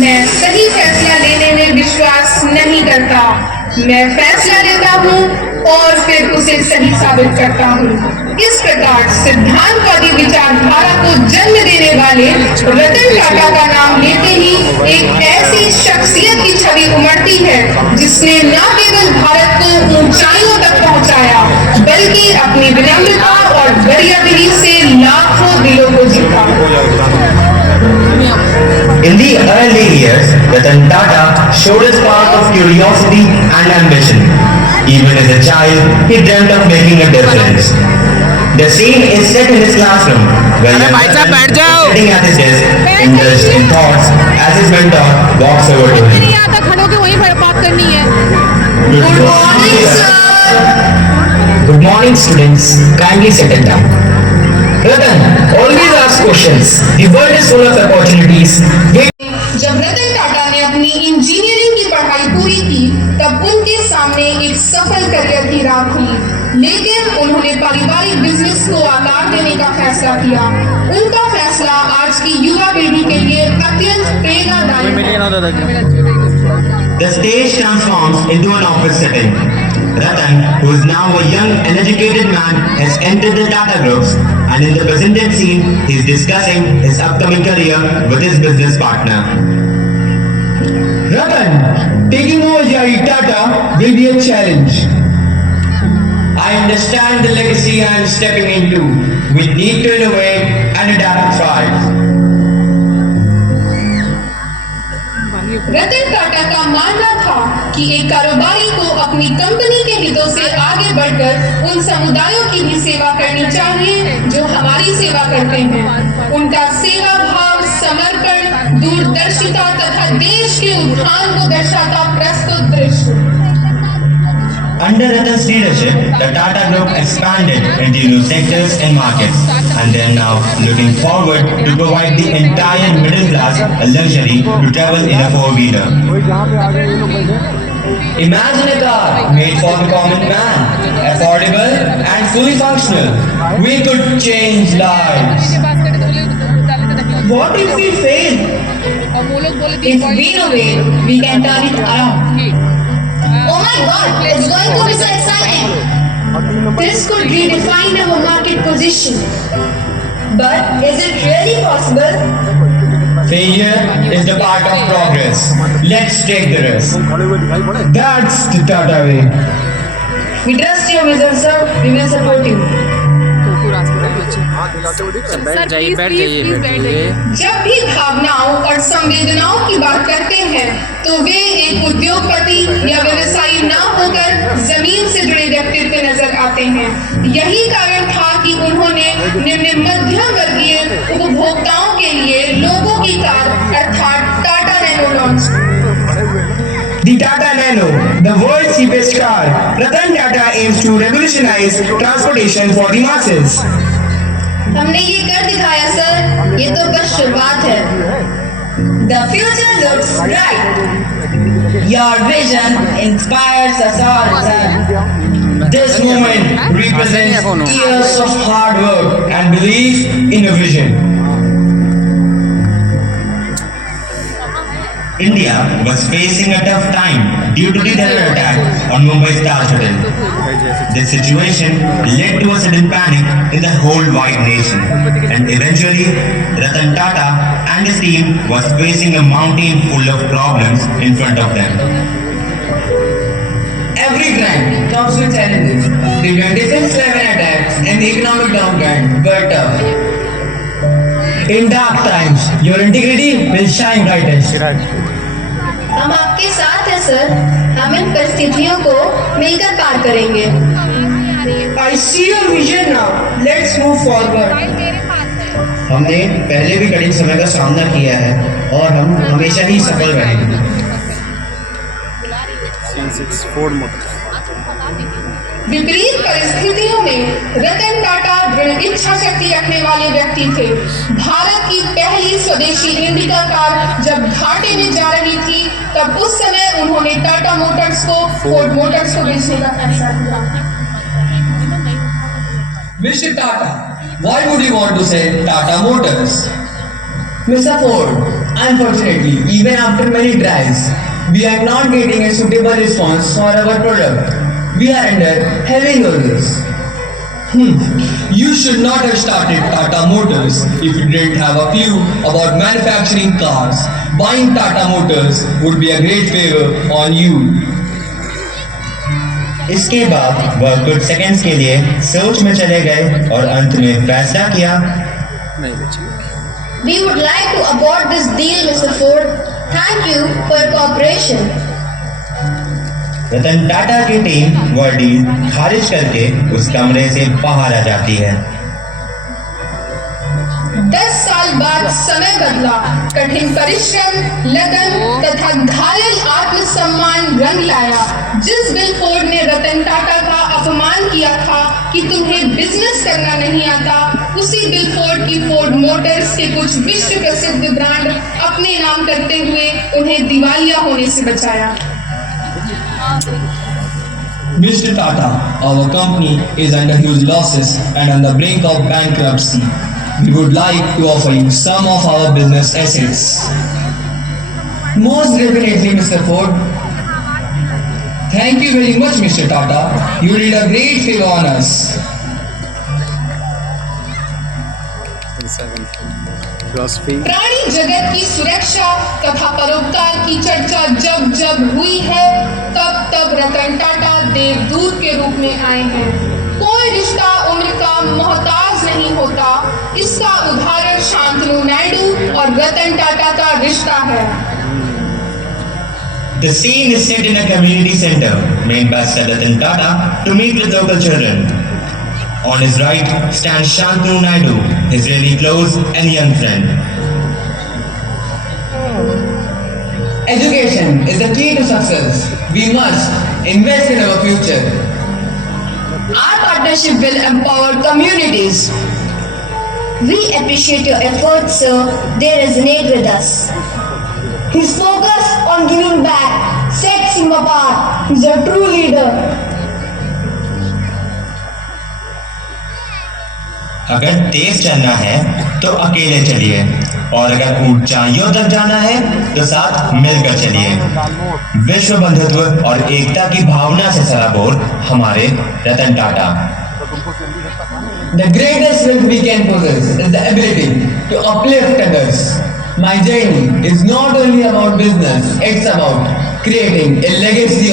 मैं सही फैसला लेने में विश्वास नहीं करता। मैं फैसला लेता हूँ और फिर उसे सही साबित करता हूँ। इस प्रकार सिद्धांतवादी विचारधारा को जन्म देने वाले रतन टाटा का नाम लेते ही एक ऐसी शख्सियत की छवि उमड़ती है जिसने न केवल भारत को ऊंचाइयों तक पहुंचाया बल्कि अपनी विनम्रता और दरियादिली से लाखों दिलों को जीता। In the early years, Ratan Tata showed a spark of curiosity and ambition. Even as a child, he dreamt of making a difference. The scene is set in his classroom, where young Ratan is sitting at his desk, indulged in thoughts as his mentor walks over to him. Good morning, sir. Good morning, students. Kindly settle down. Ratan, always ask questions. The world is full of opportunities. जब रतन टाटा ने अपनी engineering की पढ़ाई पूरी की तब उनके सामने एक सफल करियर की राह खुली, लेकिन उन्होंने पारिवारिक बिजनेस को आकार देने का फैसला किया। उनका फैसला आज की युवा पीढ़ी के लिए अत्यंत प्रेरणादायक है। The stage transforms into an office setting. Ratan, who is now a young and educated man, has entered the Tata Groups, and in the presented scene, he is discussing his upcoming career with his business partner. Ratan, taking over Jai Tata will be a challenge. I understand the legacy I am stepping into. We need to innovate and adapt and thrive. Ratan Tata का मानना था कि एक कारोबारी को अपनी company के हितों से आगे बढ़कर उन समुदायों की भी सेवा करनी चाहिए जो हमारी सेवा करते हैं। उनका सेवा भाव, समर्पण, दूरदर्शिता तथा देश के उत्थान को दर्शाता प्रस्तुत दृश्य। Under Ratan's leadership, the Tata Group expanded into new sectors and markets, and they are now looking forward to provide the entire middle class a luxury to travel in a four-wheeler. Imagine a car made for the common man, affordable and fully functional. We could change lives. What if we fail? If we innovate, we can turn it around. Oh my God, it's going to be so exciting. This could redefine our market position. But is it really possible? Failure is the part of progress. Let's take the risk. That's the Tata way. We trust your vision, sir. We will support you. बैठ जाइए। जब भी भावनाओं और संवेदनाओं की बात करते हैं तो वे एक उद्योगपति या व्यवसायी न होकर जमीन से जुड़े व्यक्तित्व नजर आते हैं। यही कारण था कि उन्होंने निम्न मध्यम वर्गीय उपभोक्ताओं के लिए लोगों की कार अर्थात Tata nano launch. The Tata Nano, the world's cheapest car. Ratan Tata aims to revolutionize transportation for the masses. हमने ये कर दिखाया सर, ये तो बस शुरुआत है। The future looks bright. Your vision inspires us all, sir. This moment represents years of hard work and belief in a vision. India was facing a tough time due to the terror attack on Mumbai's Taj Hotel. This situation led to a sudden panic in the whole white nation, and eventually Ratan Tata and his team was facing a mountain full of problems in front of them. Every crime comes with challenges. The 26/11 attacks and the economic downturn were tough. In dark times, your integrity will shine brightest. हम आपके साथ हैं sir, हम इन परिस्थितियों को मिलकर पार करेंगे। I see your vision now. Let's move forward. हमने पहले भी कठिन समय का सामना किया है और हम हमेशा ही सफल रहेंगे। विपरीत परिस्थितियों में रतन टाटा दृढ़ इच्छा शक्ति रखने वाले व्यक्ति थे। भारत की पहली स्वदेशी इंडिका कार जब घाटे में जा रही थी तब उस समय उन्होंने टाटा मोटर्स को फोर्ड मोटर्स को बेचने का फैसला किया। Mr. Tata, why would you want to sell Tata Motors? Mr. Ford, Unfortunately, even after many tries, we are not getting a suitable response for our product. We are under heavy losses. You should not have started Tata Motors if you didn't have a clue about manufacturing cars. Buying Tata Motors would be a great favor on you. इसके बाद वह कुछ seconds के लिए सोच में चले गए और अंत में फैसला किया। नहीं बची। We would like to abort this deal, Mr. Ford. Thank you for your cooperation. Ratan Tata की टीम वह डील खारिज करके उस कमरे से बाहर आ जाती है। 10 साल बाद समय बदला, कठिन परिश्रम, लगन तथा घायल आत्मसम्मान रंग लाया। जिस बिल फोर्ड ने रतन टाटा का अपमान किया था कि तुम्हें बिजनेस करना नहीं आता, उसी बिल फोर्ड की फोर्ड मोटर्स के कुछ विश्व प्रसिद्ध ब्रांड अपने नाम करते हुए उन्हें दिवालिया होने से बचाया। Mr. Tata, our company is under huge losses and on the brink of bankruptcy. We would like to offer you some of our business assets. Most definitely, Mr. Ford. Thank you very much, Mr. Tata. You did a great favor on us. प्राणी जगत की सुरक्षा तथा परोपकार की चर्चा जब जब हुई है, तब तब रतन टाटा देवदूत के रूप में आए हैं। कोई रिश्ता उम्र का मोहताज नहीं होता। इसका उदाहरण शांतनु नायडू और रतन टाटा का रिश्ता है। The scene is set in a community center made by Sir Ratan Tata to meet with local children. On his right stands Shantanu Naidu, his really close and young friend. Education is the key to success. We must invest in our future. Our partnership will empower communities. We appreciate your efforts, sir. They resonate with us. His focus on giving back sets him apart. He's a true leader. अगर तेज चलना है तो अकेले चलिए और अगर ऊंचाइयों तक जाना है तो साथ मिलकर चलिए। विश्व बंधुत्व और एकता की भावना से सराबोर हमारे Ratan Tata. The greatest wealth we can possess is the ability to uplift others. My journey is not only about business, it's about creating a legacy